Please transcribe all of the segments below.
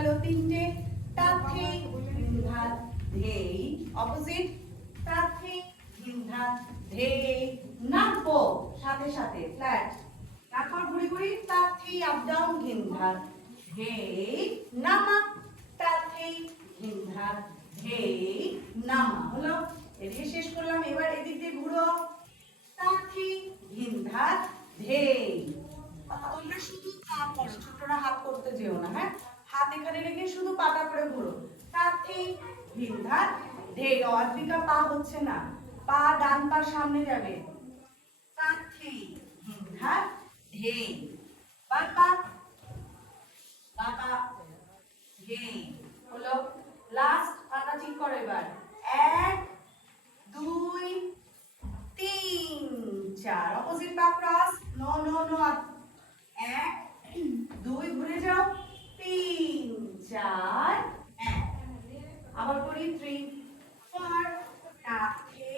গেল তিনটে তাথি ঘিনঘাত ধেই অপোজিট তাথি ঘিনঘাত ধেই নামবো সাথে সাথে ফ্ল্যাট তারপর ঘুরি ঘুরি তাথি আপ ডাউন ঘিনঘাত ধেই নামা তাথি ঘিনঘাত ধেই নামা হলো এদিকে শেষ করলাম এবার এদিক দিয়ে ঘুরো তাথি ঘিনঘাত ধেই তোমরা শুধু পা করো ছোটরা হাত করতে যেও না হ্যাঁ হাত এখানে রেখে শুধু পাটা করে ঘোরো তাথি ঘিনঘাত ধেই অদ্বিকা পা হচ্ছে না পা ডান পা সামনে যাবে তাথি ঘিনঘাত ধেই বাবা বাবা ধেই হলো লাস্ট পাটা ঠিক করো এবার 1 2 3 4 অপোজিট পা ক্রস নো নো নো 1 2 ঘুরে যাও 3 4 1 আবার করি 3 4 তাথি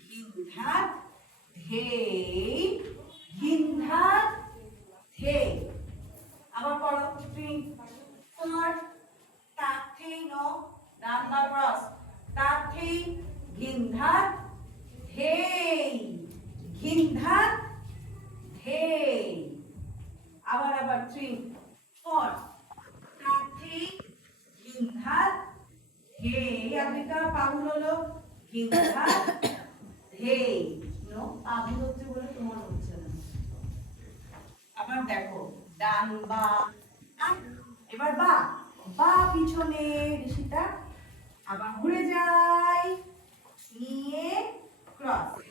ঘিনঘাত ধেই ঘিনঘাত ধেই আবার করো 3 4 তাথি নো ডান পা ক্রস তাথি ঘিনঘাত ধেই ঘিনঘাত ধেই আবার 3 4 তাথি ঘিনঘাত ধেই আদিকা পাগুল হলো ঘিনঘাত ধেই নো পাগুল হচ্ছে বলে তোমার হচ্ছে না আবার দেখো ডান বা এবার বা বা পিছনে ঋষিতা আবার ঘুরে যাই নিয়ে ক্রস